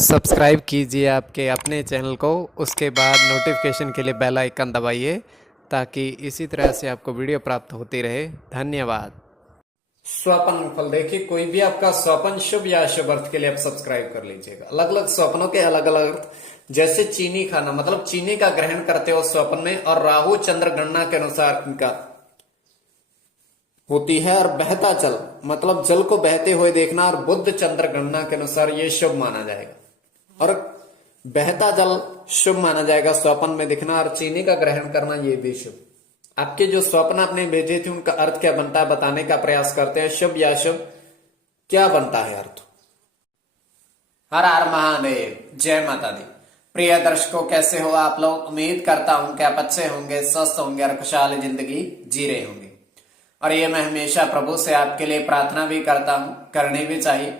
Subscribe कीजिए आपके अपने चैनल को, उसके बाद नोटिफिकेशन के लिए बेल आइकन दबाइए ताकि इसी तरह से आपको वीडियो प्राप्त होती रहे। धन्यवाद। स्वप्न फल देखिए, कोई भी आपका स्वप्न शुभ या अशुभ अर्थ के लिए आप सब्सक्राइब कर लीजिएगा। अलग अलग स्वप्नों के अलग अलग अर्थ, जैसे चीनी खाना मतलब चीनी का ग्रहण करते हो स्वप्न में, और राहु चंद्र गणना के अनुसार इनका होती है। और बहता जल मतलब जल को बहते हुए देखना, और बुध चंद्र गणना के अनुसार ये शुभ माना जाएगा। और बहता जल शुभ माना जाएगा स्वप्न में दिखना, और चीनी का ग्रहण करना ये भी शुभ। आपके जो स्वप्न आपने भेजे थे उनका अर्थ क्या बनता है बताने का प्रयास करते हैं। शुभ या शुभ क्या बनता है अर्थ। हर हर महादेव, जय माता दी। प्रिय दर्शकों, कैसे हो आप लोग? उम्मीद करता हूं कि आप अच्छे होंगे, स्वस्थ होंगे और खुशहाल जिंदगी जी रहे होंगे। और ये मैं हमेशा प्रभु से आपके लिए प्रार्थना भी करता हूं, करनी भी चाहिए,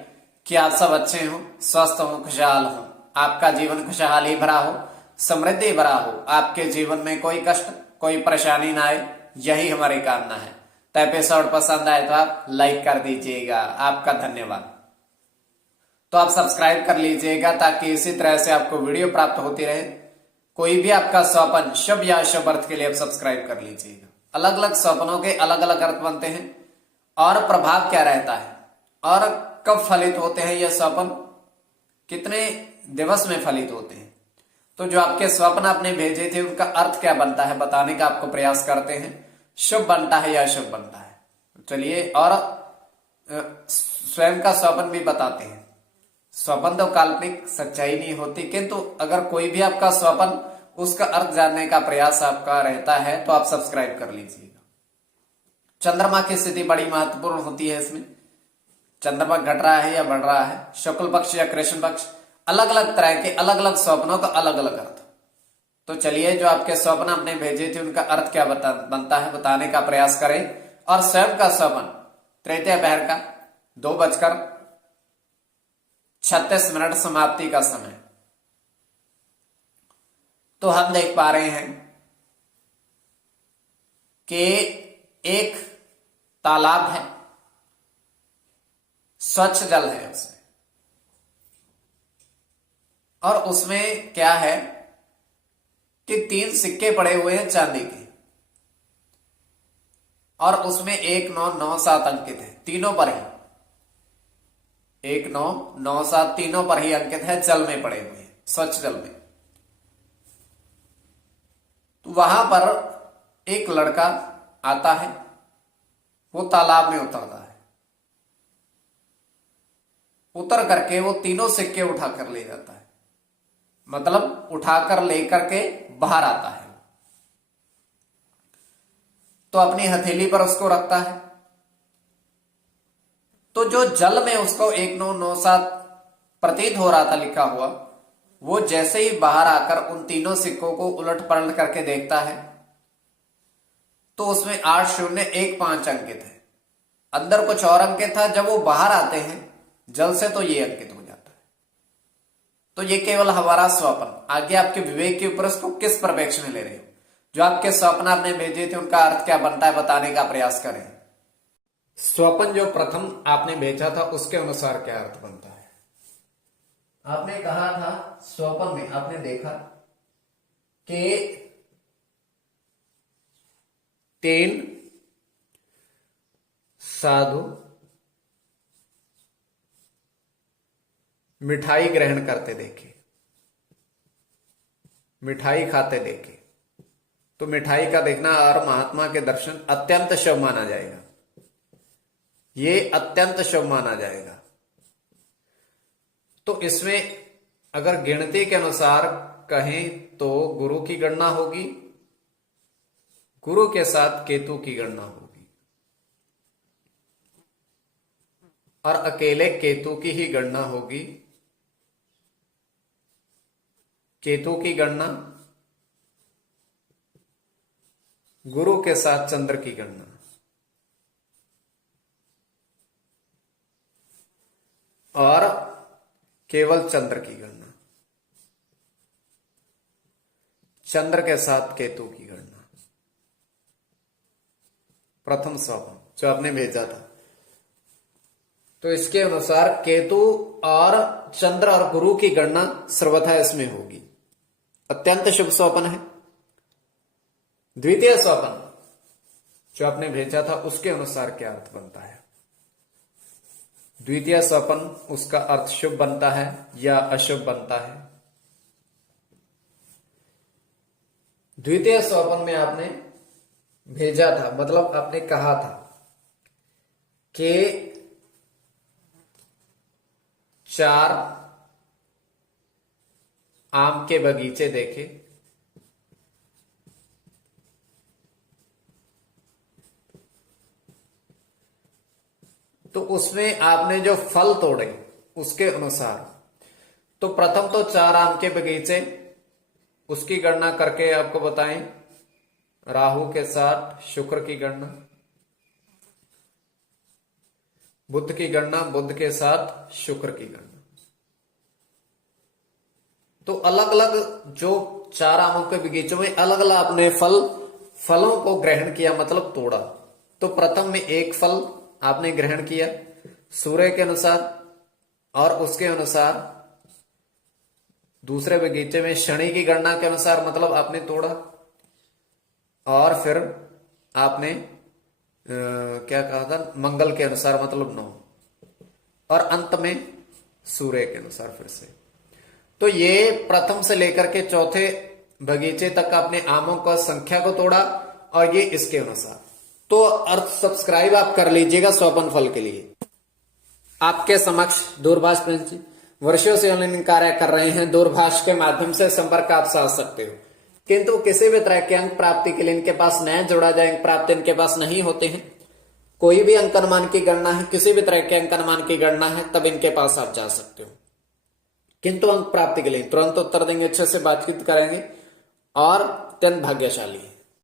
कि आप सब अच्छे हों, स्वस्थ हों, खुशहाल हों, आपका जीवन खुशहाली भरा हो, समृद्धि भरा हो, आपके जीवन में कोई कष्ट कोई परेशानी ना आए, यही हमारी कामना है। तो एपिसोड पसंद आए तो आप लाइक कर दीजिएगा, आपका धन्यवाद। तो आप सब्सक्राइब कर लीजिएगा ताकि इसी तरह से आपको वीडियो प्राप्त होती रहे। कोई भी आपका स्वप्न शुभ या अशुभ अर्थ के लिए आप सब्सक्राइब कर लीजिएगा। अलग अलग स्वप्नों के अलग अलग अर्थ बनते हैं, और प्रभाव क्या रहता है, और कब फलित होते हैं यह स्वप्न, कितने दिवस में फलित होते हैं। तो जो आपके स्वप्न आपने भेजे थे उनका अर्थ क्या बनता है बताने का आपको प्रयास करते हैं। शुभ बनता है या अशुभ बनता है, चलिए। और स्वयं का स्वप्न भी बताते हैं। स्वप्न तो काल्पनिक सच्चाई नहीं होती, किंतु अगर कोई भी आपका स्वप्न उसका अर्थ जानने का प्रयास आपका रहता है तो आप सब्सक्राइब कर लीजिएगा। चंद्रमा की स्थिति बड़ी महत्वपूर्ण होती है इसमें। चंद्रमा घट रहा है या बढ़ रहा है, शुक्ल पक्ष या कृष्ण पक्ष, अलग अलग तरह के अलग अलग स्वप्नों का अलग अलग अर्थ। तो चलिए, जो आपके स्वप्न आपने भेजे थे उनका अर्थ क्या बनता है बताने का प्रयास करें। और स्वयं का स्वप्न तृतीय पहर का 2:36 समाप्ति का समय। तो हम देख पा रहे हैं कि एक तालाब है, स्वच्छ जल है उसमें, और उसमें क्या है कि 3 सिक्के पड़े हुए हैं चांदी के, और उसमें 1997 अंकित है, तीनों पर ही 1997 तीनों पर ही अंकित है, जल में पड़े हुए हैं, स्वच्छ जल में। तो वहां पर एक लड़का आता है, वो तालाब में उतरता है, उतर करके वो तीनों सिक्के उठाकर ले जाता है, मतलब उठाकर लेकर के बाहर आता है। तो अपनी हथेली पर उसको रखता है। तो जो जल में उसको 1997 प्रतीत हो रहा था लिखा हुआ, वो जैसे ही बाहर आकर उन तीनों सिक्कों को उलट पलट करके देखता है तो उसमें 8015 अंकित है। अंदर कुछ और अंकित था, जब वो बाहर आते हैं जल से तो ये अंकित हो जाता है। तो ये केवल हमारा स्वप्न, आगे आपके विवेक के ऊपर उसको किस परिप्रेक्ष्य में ले रहे हो। जो आपके स्वप्न आपने भेजे थे उनका अर्थ क्या बनता है बताने का प्रयास करें। स्वप्न जो प्रथम आपने भेजा था उसके अनुसार क्या अर्थ बनता है। आपने कहा था स्वप्न में आपने देखा कि 3 साधु मिठाई ग्रहण करते देखे, मिठाई खाते देखे। तो मिठाई का देखना और महात्मा के दर्शन अत्यंत शुभ माना जाएगा, ये अत्यंत शुभ माना जाएगा। तो इसमें अगर गिनती के अनुसार कहें तो गुरु की गणना होगी, गुरु के साथ केतु की गणना होगी, और अकेले केतु की ही गणना होगी। केतु की गणना, गुरु के साथ चंद्र की गणना, और केवल चंद्र की गणना, चंद्र के साथ केतु की गणना। प्रथम स्वप्न जो आपने भेजा था, तो इसके अनुसार केतु और चंद्र और गुरु की गणना सर्वथा इसमें होगी। अत्यंत शुभ स्वप्न है। द्वितीय स्वप्न जो आपने भेजा था उसके अनुसार क्या अर्थ बनता है? द्वितीय स्वप्न, उसका अर्थ शुभ बनता है या अशुभ बनता है? द्वितीय स्वप्न में आपने भेजा था, मतलब आपने कहा था कि 4 आम के बगीचे देखे, तो उसमें आपने जो फल तोड़े उसके अनुसार, तो प्रथम तो 4 आम के बगीचे, उसकी गणना करके आपको बताएं, राहु के साथ शुक्र की गणना, बुध की गणना, बुध के साथ शुक्र की गणना। तो अलग अलग जो 4 आमों के बगीचों में अलग अलग आपने फलों को ग्रहण किया, मतलब तोड़ा। तो प्रथम में एक फल आपने ग्रहण किया सूर्य के अनुसार, और उसके अनुसार दूसरे बगीचे में शनि की गणना के अनुसार, मतलब आपने तोड़ा, और फिर आपने क्या कहा था, मंगल के अनुसार, मतलब 9, और अंत में सूर्य के अनुसार फिर से। तो ये प्रथम से लेकर के चौथे बगीचे तक आपने आमों का संख्या को तोड़ा, और ये इसके अनुसार। तो अर्थ सब्सक्राइब आप कर लीजिएगा स्वपन फल के लिए। आपके समक्ष दूरभाष प्रिंस जी वर्षों से ऑनलाइन कार्य कर रहे हैं। दूरभाष के माध्यम से संपर्क आप साध सकते हो, किंतु किसी भी तरह के अंक प्राप्ति के लिए इनके पास नया जोड़ा जाए अंक प्राप्ति इनके पास नहीं होते हैं। कोई भी अंक अनुमान की गणना है, किसी भी तरह के अंक अनुमान की गणना है, तब इनके पास आप जा सकते हो। किंतु अंक प्राप्ति के लिए तुरंत उत्तर देंगे, अच्छे से बातचीत करेंगे और अत्यंत भाग्यशाली है।